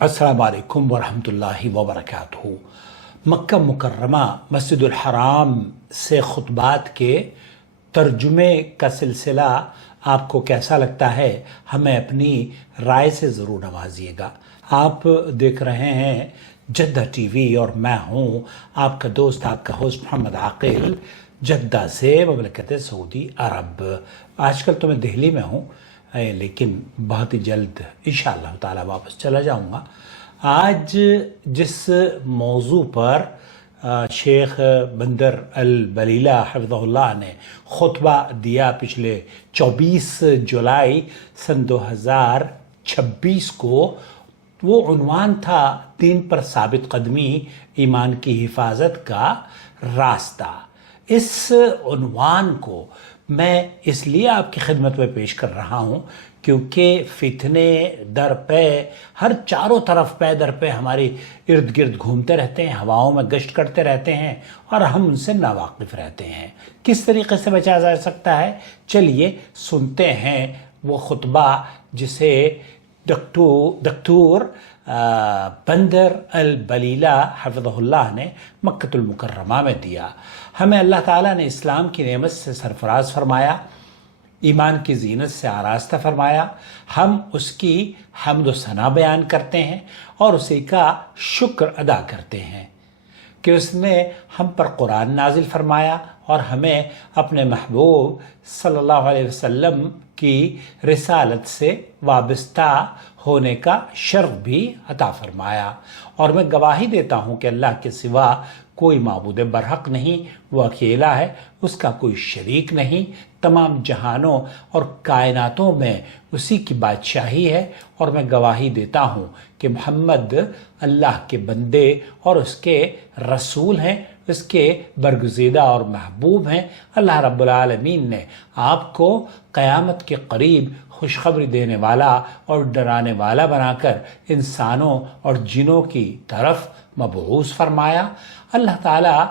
السلام علیکم ورحمۃ اللہ وبرکاتہ۔ مکہ مکرمہ مسجد الحرام سے خطبات کے ترجمے کا سلسلہ آپ کو کیسا لگتا ہے؟ ہمیں اپنی رائے سے ضرور نوازیے گا۔ آپ دیکھ رہے ہیں جدہ ٹی وی اور میں ہوں آپ کا دوست، آپ کا ہوسٹ محمد عاقل، جدہ سے مملکت سعودی عرب۔ آج کل تو میں دہلی میں ہوں، لیکن بہت ہی جلد انشاءاللہ تعالی واپس چلا جاؤں گا۔ آج جس موضوع پر شیخ بندر البلیلہ حفظہ اللہ نے خطبہ دیا پچھلے 24 جولائی سن 2026 کو، وہ عنوان تھا دین پر ثابت قدمی، ایمان کی حفاظت کا راستہ۔ اس عنوان کو میں اس لیے آپ کی خدمت میں پیش کر رہا ہوں کیونکہ فتنے در پہ، ہر چاروں طرف پے در پہ ہمارے ارد گرد گھومتے رہتے ہیں، ہواؤں میں گشت کرتے رہتے ہیں اور ہم ان سے ناواقف رہتے ہیں۔ کس طریقے سے بچا جا سکتا ہے؟ چلیے سنتے ہیں وہ خطبہ جسے دکتور بندر البلیلہ حفظہ اللہ نے مکہ المکرمہ میں دیا۔ ہمیں اللہ تعالیٰ نے اسلام کی نعمت سے سرفراز فرمایا، ایمان کی زینت سے آراستہ فرمایا۔ ہم اس کی حمد و ثنا بیان کرتے ہیں اور اسی کا شکر ادا کرتے ہیں کہ اس نے ہم پر قرآن نازل فرمایا اور ہمیں اپنے محبوب صلی اللہ علیہ وسلم کی رسالت سے وابستہ ہونے کا شرف بھی عطا فرمایا۔ اور میں گواہی دیتا ہوں کہ اللہ کے سوا کوئی معبود برحق نہیں، وہ اکیلا ہے، اس کا کوئی شریک نہیں، تمام جہانوں اور کائناتوں میں اسی کی بادشاہی ہے۔ اور میں گواہی دیتا ہوں کہ محمد اللہ کے بندے اور اس کے رسول ہیں، اس کے برگزیدہ اور محبوب ہیں۔ اللہ رب العالمین نے آپ کو قیامت کے قریب خوشخبری دینے والا اور ڈرانے والا بنا کر انسانوں اور جنوں کی طرف مبعوث فرمایا۔ اللہ تعالیٰ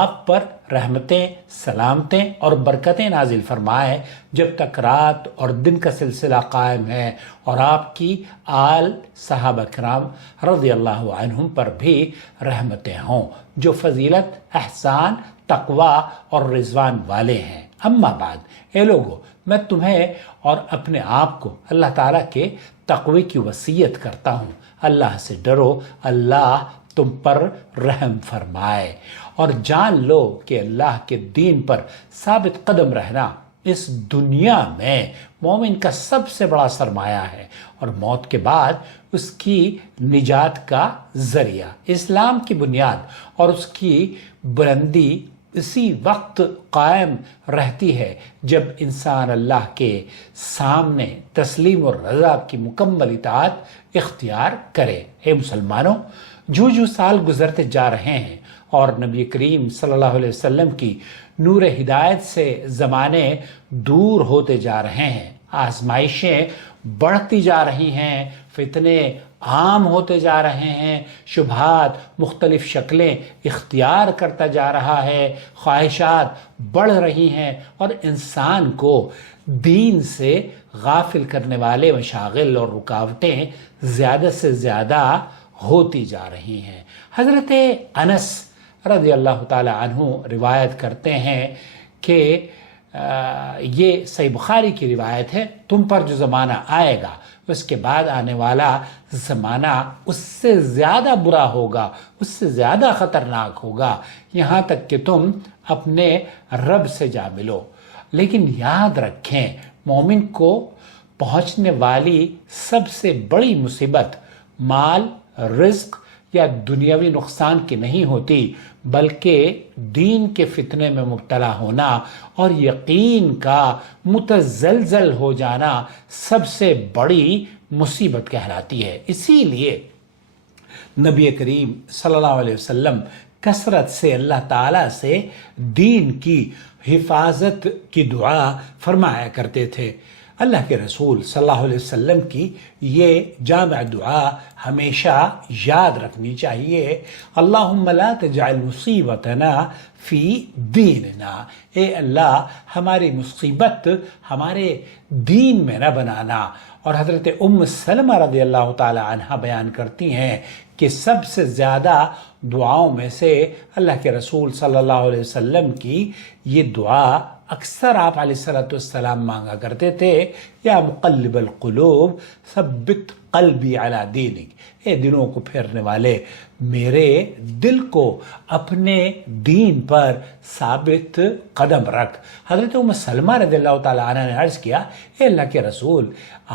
آپ پر رحمتیں، سلامتیں اور برکتیں نازل فرمائے جب تک رات اور دن کا سلسلہ قائم ہے، اور آپ کی آل صحابہ کرام رضی اللہ عنہم پر بھی رحمتیں ہوں جو فضیلت، احسان، تقوی اور رضوان والے ہیں۔ اما بعد، اے لوگو، میں تمہیں اور اپنے آپ کو اللہ تعالیٰ کے تقوی کی وصیت کرتا ہوں۔ اللہ سے ڈرو، اللہ تم پر رحم فرمائے، اور جان لو کہ اللہ کے دین پر ثابت قدم رہنا اس دنیا میں مومن کا سب سے بڑا سرمایہ ہے اور موت کے بعد اس کی نجات کا ذریعہ۔ اسلام کی بنیاد اور اس کی بلندی اسی وقت قائم رہتی ہے جب انسان اللہ کے سامنے تسلیم اور رضا کی مکمل اطاعت اختیار کرے۔ اے مسلمانوں، جو سال گزرتے جا رہے ہیں اور نبی کریم صلی اللہ علیہ وسلم کی نور ہدایت سے زمانے دور ہوتے جا رہے ہیں، آزمائشیں بڑھتی جا رہی ہیں، فتنے عام ہوتے جا رہے ہیں، شبہات مختلف شکلیں اختیار کرتا جا رہا ہے، خواہشات بڑھ رہی ہیں اور انسان کو دین سے غافل کرنے والے مشاغل اور رکاوٹیں زیادہ سے زیادہ ہوتی جا رہی ہیں۔ حضرت انس رضی اللہ تعالی عنہ روایت کرتے ہیں کہ یہ صحیح بخاری کی روایت ہے، تم پر جو زمانہ آئے گا اس کے بعد آنے والا زمانہ اس سے زیادہ برا ہوگا، اس سے زیادہ خطرناک ہوگا، یہاں تک کہ تم اپنے رب سے جا ملو۔ لیکن یاد رکھیں، مومن کو پہنچنے والی سب سے بڑی مصیبت مال، رزق یا دنیاوی نقصان کی نہیں ہوتی، بلکہ دین کے فتنے میں مبتلا ہونا اور یقین کا متزلزل ہو جانا سب سے بڑی مصیبت کہلاتی ہے۔ اسی لیے نبی کریم صلی اللہ علیہ وسلم کثرت سے اللہ تعالیٰ سے دین کی حفاظت کی دعا فرمایا کرتے تھے۔ اللہ کے رسول صلی اللہ علیہ وسلم کی یہ جامع دعا ہمیشہ یاد رکھنی چاہیے۔ اللہم لا تجعل مصیبتنا فی دیننا، اے اللہ ہماری مصیبت ہمارے دین میں نہ بنانا اور حضرت ام سلمہ رضی اللہ تعالی عنہ بیان کرتی ہیں کہ سب سے زیادہ دعاؤں میں سے اللہ کے رسول صلی اللہ علیہ وسلم کی یہ دعا اکثر آپ علیہ السلام مانگا کرتے تھے، یا مقلب القلوب ثبت قلبی علی دینک، اے دلوں کو پھیرنے والے میرے دل کو اپنے دین پر ثابت قدم رکھ۔ حضرت ام سلمہ رضی اللہ تعالیٰ عنہ نے عرض کیا، اے اللہ کے رسول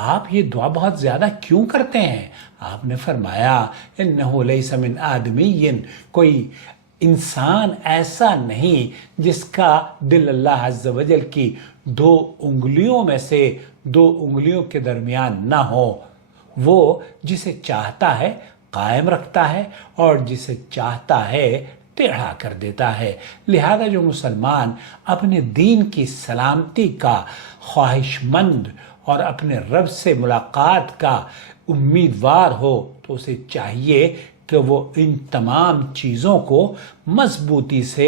آپ یہ دعا بہت زیادہ کیوں کرتے ہیں؟ آپ نے فرمایا انہ لیس من آدمی، کوئی انسان ایسا نہیں جس کا دل اللہ عز و جل کی 2 انگلیوں میں سے 2 انگلیوں کے درمیان نہ ہو، وہ جسے چاہتا ہے قائم رکھتا ہے اور جسے چاہتا ہے ٹیڑھا کر دیتا ہے۔ لہذا جو مسلمان اپنے دین کی سلامتی کا خواہش مند اور اپنے رب سے ملاقات کا امیدوار ہو تو اسے چاہیے کہ وہ ان تمام چیزوں کو مضبوطی سے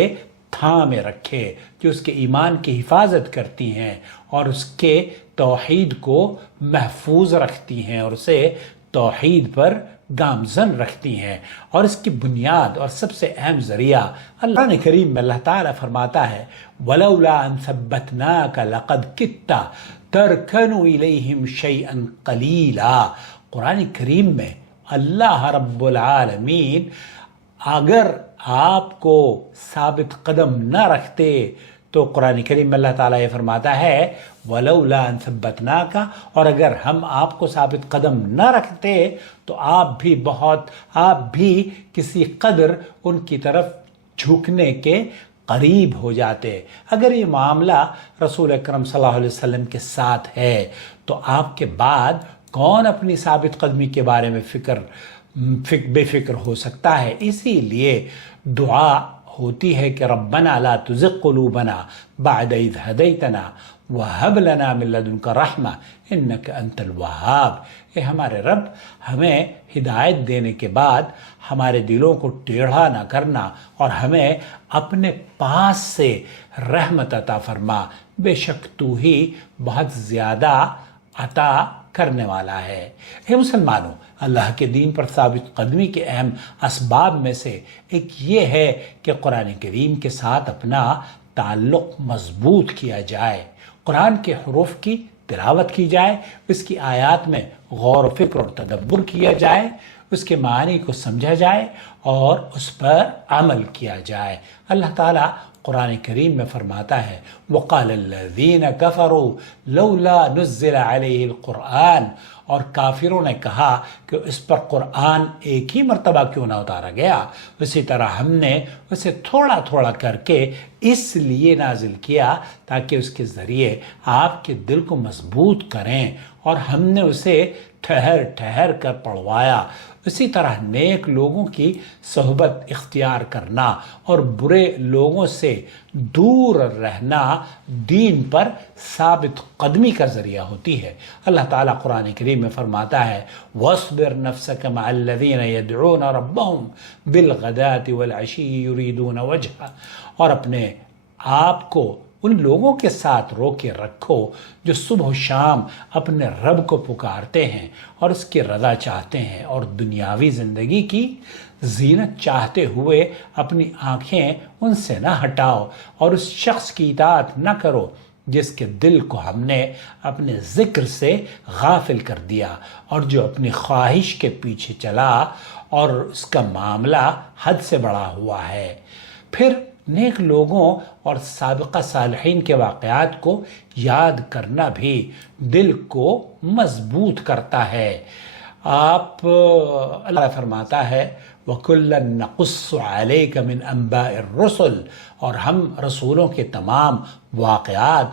تھامے رکھے جو اس کے ایمان کی حفاظت کرتی ہیں اور اس کے توحید کو محفوظ رکھتی ہیں اور اسے توحید پر گامزن رکھتی ہیں۔ اور اس کی بنیاد اور سب سے اہم ذریعہ اللہ نے کریم میں اللہ تعالیٰ فرماتا ہے وَلَوْلَا أَن ثَبَّتْنَاكَ لَقَدْ كِدتَّ تَرْكَنُ إِلَيْهِمْ شَيْئًا قَلِيلًا۔ قرآن کریم میں اللہ رب العالمین اگر آپ کو ثابت قدم نہ رکھتے تو قرآن کریم میں اللہ تعالیٰ یہ فرماتا ہے وَلَوْلَا أَن ثَبَّتْنَاكَ، اور اگر ہم آپ کو ثابت قدم نہ رکھتے تو آپ بھی کسی قدر ان کی طرف جھکنے کے قریب ہو جاتے۔ اگر یہ معاملہ رسول اکرم صلی اللہ علیہ وسلم کے ساتھ ہے تو آپ کے بعد کون اپنی ثابت قدمی کے بارے میں بے فکر ہو سکتا ہے؟ اسی لیے دعا ہوتی ہے کہ ربنا لا تزغ قلوبنا بعد اذ ہدیتنا وہب لنا من لدنک رحمہ انک انت الوہاب۔ اے ہمارے رب ہمیں ہدایت دینے کے بعد ہمارے دلوں کو ٹیڑھا نہ کرنا اور ہمیں اپنے پاس سے رحمت عطا فرما، بے شک تو ہی بہت زیادہ عطا کرنے والا ہے۔ اے مسلمانوں، اللہ کے دین پر ثابت قدمی کے اہم اسباب میں سے ایک یہ ہے کہ قرآن کریم کے ساتھ اپنا تعلق مضبوط کیا جائے، قرآن کے حروف کی تلاوت کی جائے، اس کی آیات میں غور و فکر اور تدبر کیا جائے، اس کے معنی کو سمجھا جائے اور اس پر عمل کیا جائے۔ اللہ تعالیٰ قرآن کریم میں فرماتا ہے وَقَالَ الَّذِينَ كَفَرُوا لَوْلَا نُزِّلَ عَلَيْهِ الْقُرْآنِ، اور کافروں نے کہا کہ اس پر قرآن ایک ہی مرتبہ کیوں نہ اتارا گیا؟ اسی طرح ہم نے اسے تھوڑا تھوڑا کر کے اس لیے نازل کیا تاکہ اس کے ذریعے آپ کے دل کو مضبوط کریں، اور ہم نے اسے ٹھہر ٹھہر کر پڑھوایا۔ اسی طرح نیک لوگوں کی صحبت اختیار کرنا اور برے لوگوں سے دور رہنا دین پر ثابت قدمی کا ذریعہ ہوتی ہے۔ اللہ تعالیٰ قرآن کریم میں فرماتا ہے وَاصْبِرْ نَفْسَكَ مَعَ الَّذِينَ يَدْعُونَ رَبَّهُمْ بِالْغَدَاةِ وَالْعَشِيِّ يُرِيدُونَ وَجْهَهُ، اور اپنے آپ کو ان لوگوں کے ساتھ روکے رکھو جو صبح و شام اپنے رب کو پکارتے ہیں اور اس کی رضا چاہتے ہیں، اور دنیاوی زندگی کی زینت چاہتے ہوئے اپنی آنکھیں ان سے نہ ہٹاؤ اور اس شخص کی اطاعت نہ کرو جس کے دل کو ہم نے اپنے ذکر سے غافل کر دیا اور جو اپنی خواہش کے پیچھے چلا اور اس کا معاملہ حد سے بڑا ہوا ہے۔ پھر نیک لوگوں اور سابقہ صالحین کے واقعات کو یاد کرنا بھی دل کو مضبوط کرتا ہے۔ اللہ فرماتا ہے وَكُلًّا نَقُصُّ عَلَيْكَ مِنْ أَنْبَاءِ الرُّسُلِ، اور ہم رسولوں کے تمام واقعات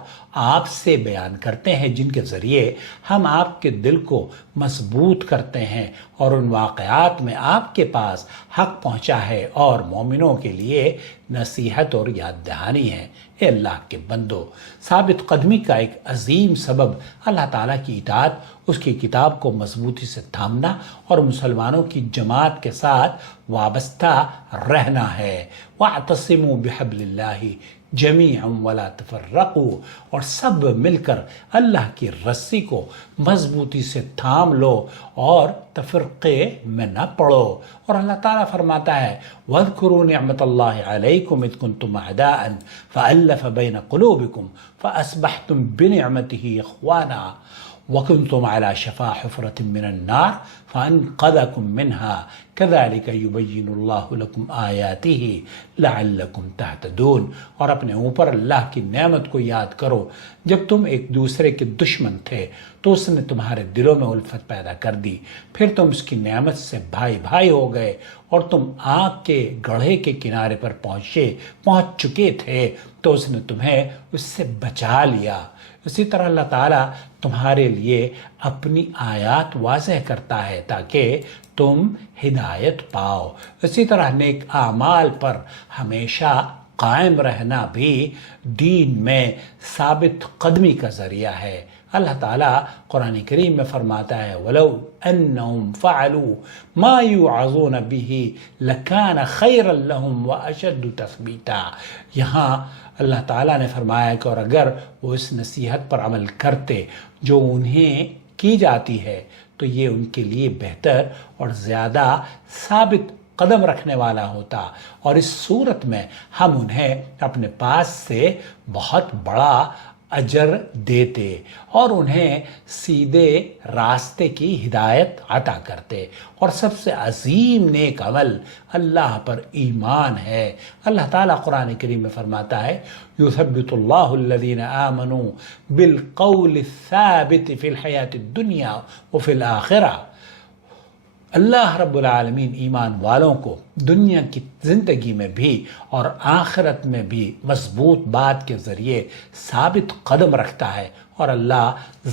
آپ سے بیان کرتے ہیں جن کے ذریعے ہم آپ کے دل کو مضبوط کرتے ہیں اور ان واقعات میں آپ کے پاس حق پہنچا ہے اور مومنوں کے لیے نصیحت اور یاد دہانی ہے۔ اے اللہ کے بندو، ثابت قدمی کا ایک عظیم سبب اللہ تعالیٰ کی اطاعت، اس کی کتاب کو مضبوطی سے تھامنا اور مسلمانوں کی جماعت کے ساتھ وابستہ رہنا ہے۔ وَاعْتَصِمُوا بِحَبْلِ اللَّهِ جمیعا ولا تفرقوا، اور سب مل کر اللہ کی رسی کو مضبوطی سے تھام لو اور تفرقے میں نہ پڑو۔ اور اللہ تعالیٰ فرماتا ہے وَاذْكُرُوا نِعْمَةَ اللَّهِ عَلَيْكُمْ إِذْ كُنْتُمْ أَعْدَاءً فَأَلَّفَ بَيْنَ قُلُوبِكُمْ فَأَصْبَحْتُمْ بِنِعْمَتِهِ إِخْوَانًا وَكُنْتُمْ عَلَى شَفَا حُفْرَةٍ مِّنَ النَّارِ فَأَنْقَذَكُم مِّنْهَا كَذَلِكَ يُبَيِّنُ اللَّهُ لَكُمْ آيَاتِهِ لَعَلَّكُمْ تَهْتَدُونَ۔ اور اپنے اوپر اللہ کی نعمت کو یاد کرو جب تم ایک دوسرے کے دشمن تھے تو اس نے تمہارے دلوں میں الفت پیدا کر دی، پھر تم اس کی نعمت سے بھائی بھائی ہو گئے اور تم آگ کے گڑھے کے کنارے پر پہنچ چکے تھے تو اس نے تمہیں اس سے بچا لیا۔ اسی طرح اللہ تعالیٰ تمہارے لیے اپنی آیات واضح کرتا ہے تاکہ تم ہدایت پاؤ۔ اسی طرح نیک اعمال پر ہمیشہ قائم رہنا بھی دین میں ثابت قدمی کا ذریعہ ہے۔ اللہ تعالیٰ قرآن کریم میں فرماتا ہے وَلَوْ أَنَّهُمْ فَعَلُوا مَا يُوعَظُونَ بِهِ لَكَانَ خَيْرًا لَهُمْ وَأَشَدُّ تَثْبِيتًا۔ یہاں اللہ تعالیٰ نے فرمایا کہ اور اگر وہ اس نصیحت پر عمل کرتے جو انہیں کی جاتی ہے تو یہ ان کے لیے بہتر اور زیادہ ثابت قدم رکھنے والا ہوتا، اور اس صورت میں ہم انہیں اپنے پاس سے بہت بڑا اجر دیتے اور انہیں سیدھے راستے کی ہدایت عطا کرتے۔ اور سب سے عظیم نیک عمل اللہ پر ایمان ہے۔ اللہ تعالیٰ قرآن کریم میں فرماتا ہے یثبت اللہ الذین آمنوا بالقول الثابت فی الحیاۃ الدنیا وفی الآخرہ۔ اللہ رب العالمین ایمان والوں کو دنیا کی زندگی میں بھی اور آخرت میں بھی مضبوط بات کے ذریعے ثابت قدم رکھتا ہے، اور اللہ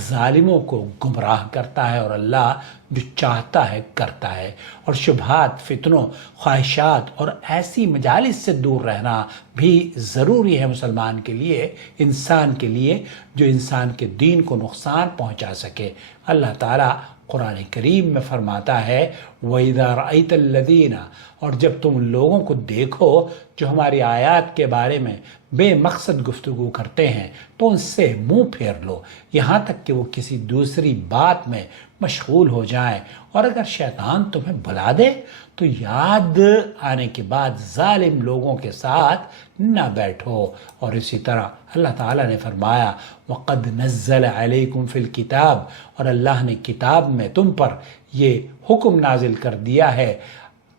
ظالموں کو گمراہ کرتا ہے، اور اللہ جو چاہتا ہے کرتا ہے۔ اور شبہات، فتنوں، خواہشات اور ایسی مجالس سے دور رہنا بھی ضروری ہے مسلمان کے لیے، انسان کے لیے جو انسان کے دین کو نقصان پہنچا سکے۔ اللہ تعالیٰ قرآن کریم میں فرماتا ہے وَإِذَا رَأَيْتَ الَّذِينَ، اور جب تم ان لوگوں کو دیکھو جو ہماری آیات کے بارے میں بے مقصد گفتگو کرتے ہیں تو ان سے منہ پھیر لو یہاں تک کہ وہ کسی دوسری بات میں مشغول ہو جائیں، اور اگر شیطان تمہیں بلا دے تو یاد آنے کے بعد ظالم لوگوں کے ساتھ نہ بیٹھو۔ اور اسی طرح اللہ تعالیٰ نے فرمایا وَقَدْ نَزَّلَ عَلَيْكُمْ فِي الْكِتَابِ، اور اللہ نے کتاب میں تم پر یہ حکم نازل کر دیا ہے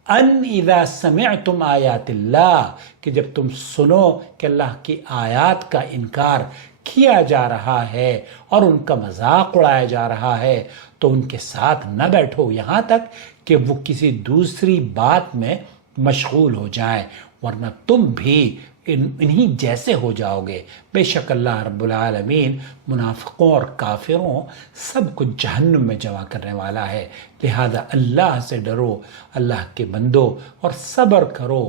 ان اذا سمعتم آیات اللہ، کہ جب تم سنو کہ اللہ کی آیات کا انکار کیا جا رہا ہے اور ان کا مذاق اڑایا جا رہا ہے تو ان کے ساتھ نہ بیٹھو یہاں تک کہ وہ کسی دوسری بات میں مشغول ہو جائیں، ورنہ تم بھی انہی جیسے ہو جاؤ گے۔ بے شک اللہ رب العالمین منافقوں اور کافروں سب کو جہنم میں جمع کرنے والا ہے، لہذا اللہ سے ڈرو، اللہ کے بندو، اور صبر کرو،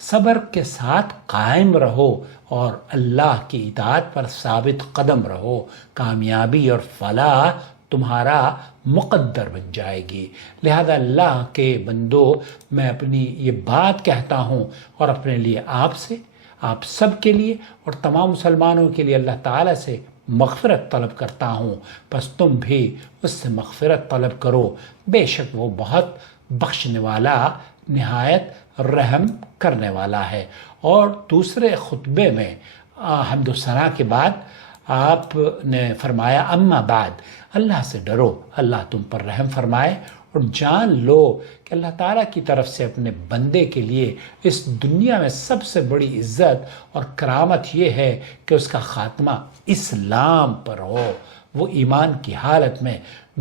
صبر کے ساتھ قائم رہو اور اللہ کی اطاعت پر ثابت قدم رہو، کامیابی اور فلاح تمہارا مقدر بن جائے گی۔ لہذا اللہ کے بندو، میں اپنی یہ بات کہتا ہوں اور اپنے لیے آپ سب کے لیے اور تمام مسلمانوں کے لیے اللہ تعالیٰ سے مغفرت طلب کرتا ہوں، پس تم بھی اس سے مغفرت طلب کرو، بے شک وہ بہت بخشنے والا، نہایت رحم کرنے والا ہے۔ اور دوسرے خطبے میں حمد و ثنا کے بعد آپ نے فرمایا اما بعد، اللہ سے ڈرو، اللہ تم پر رحم فرمائے، اور جان لو کہ اللہ تعالیٰ کی طرف سے اپنے بندے کے لیے اس دنیا میں سب سے بڑی عزت اور کرامت یہ ہے کہ اس کا خاتمہ اسلام پر ہو، وہ ایمان کی حالت میں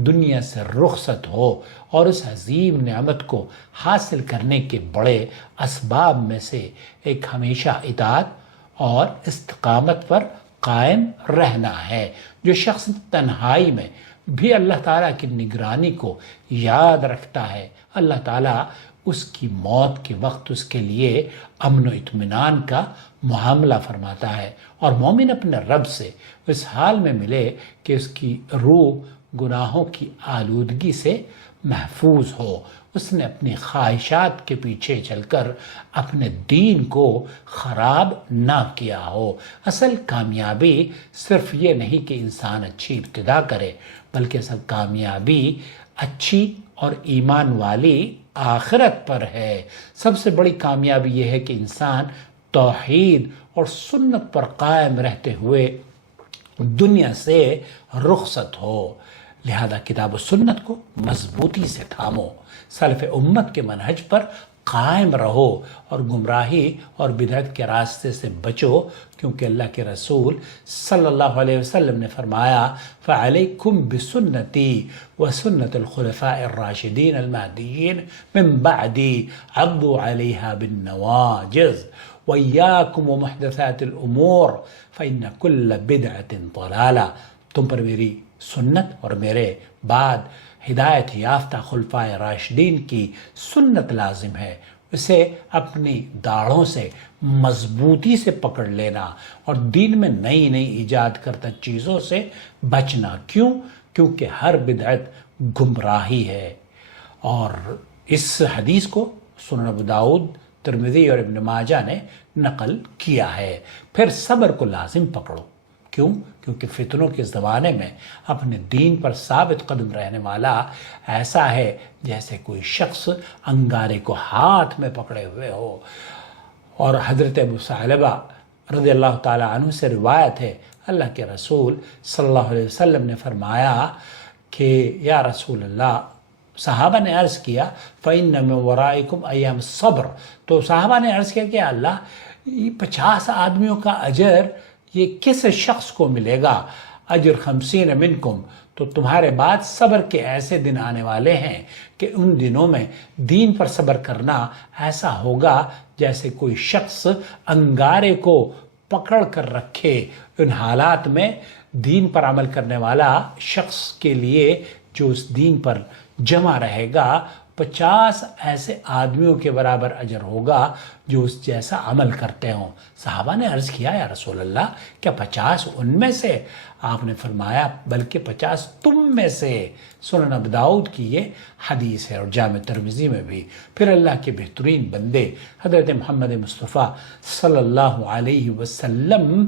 دنیا سے رخصت ہو، اور اس عظیم نعمت کو حاصل کرنے کے بڑے اسباب میں سے ایک ہمیشہ اطاعت اور استقامت پر قائم رہنا ہے۔ جو شخص تنہائی میں بھی اللہ تعالیٰ کی نگرانی کو یاد رکھتا ہے، اللہ تعالیٰ اس کی موت کے وقت اس کے لیے امن و اطمینان کا معاملہ فرماتا ہے، اور مومن اپنے رب سے اس حال میں ملے کہ اس کی روح گناہوں کی آلودگی سے محفوظ ہو، اس نے اپنی خواہشات کے پیچھے چل کر اپنے دین کو خراب نہ کیا ہو۔ اصل کامیابی صرف یہ نہیں کہ انسان اچھی ابتدا کرے، بلکہ اصل کامیابی اچھی اور ایمان والی آخرت پر ہے۔ سب سے بڑی کامیابی یہ ہے کہ انسان توحید اور سنت پر قائم رہتے ہوئے دنیا سے رخصت ہو۔ لہذا کتاب و سنت کو مضبوطی سے تھامو، سلف امت کے منہج پر قائم رہو اور گمراہی اور بدعت کے راستے سے بچو، کیونکہ اللہ کے رسول صلی اللہ علیہ وسلم نے فرمایا فَعَلَيْكُمْ بِسُنَّتِي وَسُنَّةِ الْخُلَفَاءِ الرَّاشِدِينَ الْمَهْدِيِّينَ مِنْ بَعْدِي عَضُّوا عَلَيْهَا بِالنَّوَاجِذِ وَإِيَّاكُمْ وَمُحْدَثَاتِ الْأُمُورِ فَإِنَّ كُلَّ بِدْعَةٍ ضَلَالَةٍ۔ تم پر میری سنت اور میرے بعد ہدایت یافتہ خلفائے راشدین کی سنت لازم ہے، اسے اپنی داڑھوں سے مضبوطی سے پکڑ لینا اور دین میں نئی نئی ایجاد کرتا چیزوں سے بچنا۔ کیونکہ ہر بدعت گمراہی ہے۔ اور اس حدیث کو سنن ابو داؤد، ترمذی اور ابن ماجہ نے نقل کیا ہے۔ پھر صبر کو لازم پکڑو۔ کیونکہ فتنوں کے زمانے میں اپنے دین پر ثابت قدم رہنے والا ایسا ہے جیسے کوئی شخص انگارے کو ہاتھ میں پکڑے ہوئے ہو۔ اور حضرت ابو ثعلبہ رضی اللہ تعالی عنہ سے روایت ہے، اللہ کے رسول صلی اللہ علیہ وسلم نے فرمایا کہ یا رسول اللہ، صحابہ نے عرض کیا فَإِنَّ مِن وَرَائِكُمْ أَيَّامَ الصَّبْرِ، تو صحابہ نے عرض کیا کہ اللہ، یہ 50 آدمیوں کا اجر یہ کس شخص کو ملے گا؟ اجر 50 منکم، تو تمہارے بعد صبر کے ایسے دن آنے والے ہیں کہ ان دنوں میں دین پر صبر کرنا ایسا ہوگا جیسے کوئی شخص انگارے کو پکڑ کر رکھے۔ ان حالات میں دین پر عمل کرنے والا شخص کے لیے جو اس دین پر جمع رہے گا 50 ایسے آدمیوں کے برابر اجر ہوگا جو اس جیسا عمل کرتے ہوں۔ صحابہ نے عرض کیا یا رسول اللہ، کیا 50 ان میں سے؟ آپ نے فرمایا بلکہ 50 تم میں سے۔ سنن ابو داؤد کی یہ حدیث ہے اور جامع ترمذی میں بھی۔ پھر اللہ کے بہترین بندے حضرت محمد مصطفیٰ صلی اللہ علیہ وسلم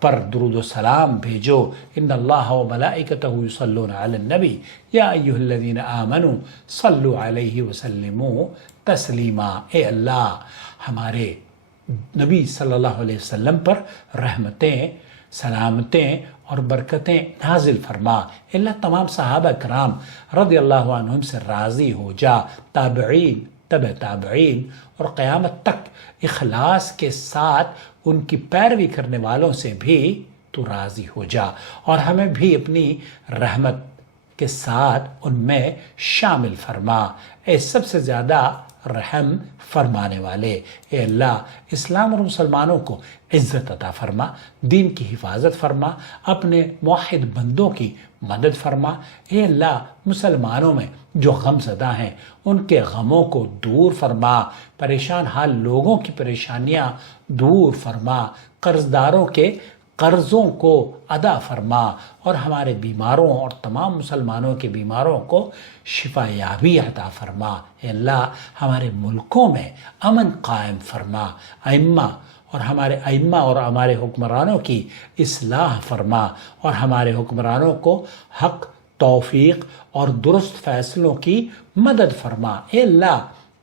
پر درود و سلام بھیجو۔ ان اللہ و ملائکتہ یصلون علی النبی یا ایھا الذین آمنوا صلوا علیہ وسلموا تسلیما۔ اے اللہ، ہمارے نبی صلی اللہ علیہ وسلم پر رحمتیں، سلامتیں اور برکتیں نازل فرما۔ اللہ تمام صحابہ کرام رضی اللہ عنہم سے راضی ہو جا، تابعین، تبع تابعین اور قیامت تک اخلاص کے ساتھ ان کی پیروی کرنے والوں سے بھی تو راضی ہو جا، اور ہمیں بھی اپنی رحمت کے ساتھ ان میں شامل فرما۔ اے سب سے زیادہ رحم فرمانے والے، اے اللہ، اسلام اور مسلمانوں کو عزت عطا فرما، دین کی حفاظت فرما، اپنے موحد بندوں کی مدد فرما۔ اے اللہ، مسلمانوں میں جو غم زدہ ہیں ان کے غموں کو دور فرما، پریشان حال لوگوں کی پریشانیاں دور فرما، قرض داروں کے قرضوں کو ادا فرما، اور ہمارے بیماروں اور تمام مسلمانوں کے بیماروں کو شفا یابی عطا فرما۔ اے اللہ، ہمارے ملکوں میں امن قائم فرما، ائمہ اور ہمارے حکمرانوں کی اصلاح فرما، اور ہمارے حکمرانوں کو حق، توفیق اور درست فیصلوں کی مدد فرما۔ اے اللہ،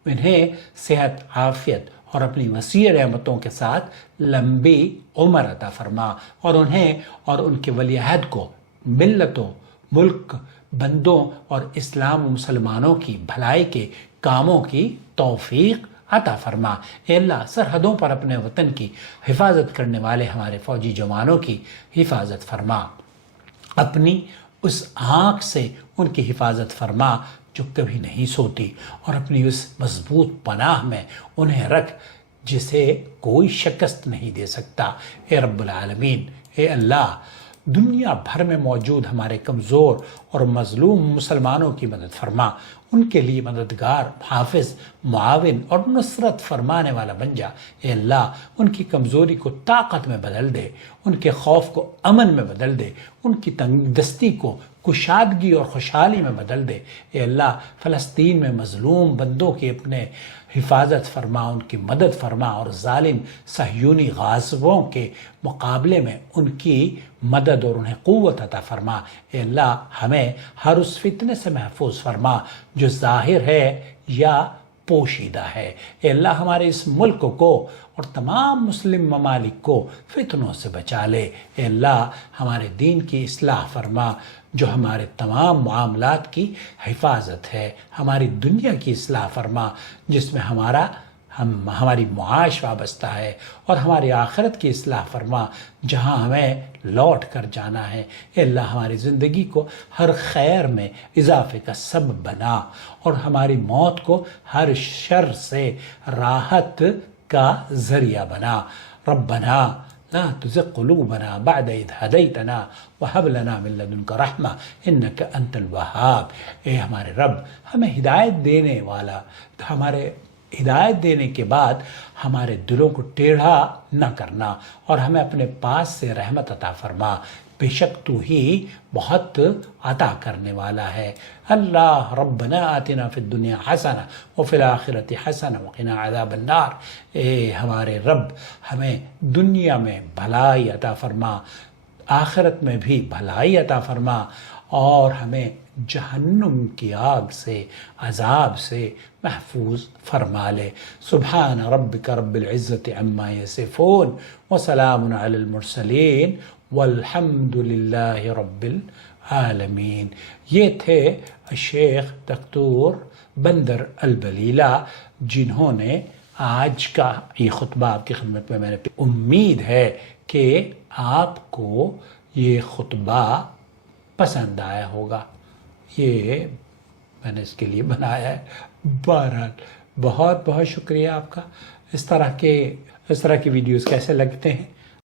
انہیں صحت، عافیت اور اپنی وسیع رحمتوں کے ساتھ لمبی عمر عطا فرما، اور انہیں اور ان کے ولی عہد کو ملتوں، ملک، بندوں اور اسلام و مسلمانوں کی بھلائی کے کاموں کی توفیق عطا فرما۔ اے اللہ، سرحدوں پر اپنے وطن کی حفاظت کرنے والے ہمارے فوجی جوانوں کی حفاظت فرما، اپنی اس آنکھ سے ان کی حفاظت فرما جو کبھی نہیں سوتی، اور اپنی اس مضبوط پناہ میں انہیں رکھ جسے کوئی شکست نہیں دے سکتا۔ اے رب العالمین، اے اللہ، دنیا بھر میں موجود ہمارے کمزور اور مظلوم مسلمانوں کی مدد فرما، ان کے لیے مددگار، حافظ، معاون اور نصرت فرمانے والا بن جا۔ اے اللہ، ان کی کمزوری کو طاقت میں بدل دے، ان کے خوف کو امن میں بدل دے، ان کی تنگ دستی کو کشادگی اور خوشحالی میں بدل دے۔ اے اللہ فلسطین میں مظلوم بندوں کی اپنے حفاظت فرما، ان کی مدد فرما، اور ظالم صہیونی غاصبوں کے مقابلے میں ان کی مدد اور انہیں قوت عطا فرما۔ اے اللہ ہمیں ہر اس فتنے سے محفوظ فرما جو ظاہر ہے یا پوشیدہ ہے۔ اے اللہ ہمارے اس ملک کو اور تمام مسلم ممالک کو فتنوں سے بچا لے۔ اے اللہ ہمارے دین کی اصلاح فرما جو ہمارے تمام معاملات کی حفاظت ہے، ہماری دنیا کی اصلاح فرما جس میں ہماری معاش وابستہ ہے، اور ہماری آخرت کی اصلاح فرما جہاں ہمیں لوٹ کر جانا ہے۔ اے اللہ ہماری زندگی کو ہر خیر میں اضافے کا سبب بنا، اور ہماری موت کو ہر شر سے راحت کا ذریعہ بنا۔ ربنا لا تزغ قلوبنا بعد إذ هديتنا وهب لنا من لدنك رحمة إنك أنت الوهاب۔ اے ہمارے رب ہمیں ہدایت دینے والا، ہمارے ہدایت دینے کے بعد ہمارے دلوں کو ٹیڑھا نہ کرنا، اور ہمیں اپنے پاس سے رحمت عطا فرما، بے شک تو ہی بہت عطا کرنے والا ہے۔ اللہ ربنا آتنا فی الدنیا حسنہ وفی الآخرۃ حسنہ وقنا عذاب النار۔ اے ہمارے رب ہمیں دنیا میں بھلائی عطا فرما، آخرت میں بھی بھلائی عطا فرما، اور ہمیں جہنم کی آگ سے، عذاب سے محفوظ فرما لے۔ سبحان ربک رب العزت عما یصفون وسلام علی المرسلین والحمد للہ رب العالمین۔ یہ تھے شیخ دکتور بندر البلیلہ جنہوں نے آج کا یہ خطبہ آپ کی خدمت میں نے امید ہے کہ آپ کو یہ خطبہ پسند آیا ہوگا۔ یہ میں نے اس کے لیے بنایا ہے۔ بہرحال بہت بہت شکریہ آپ کا۔ اس طرح کی ویڈیوز کیسے لگتے ہیں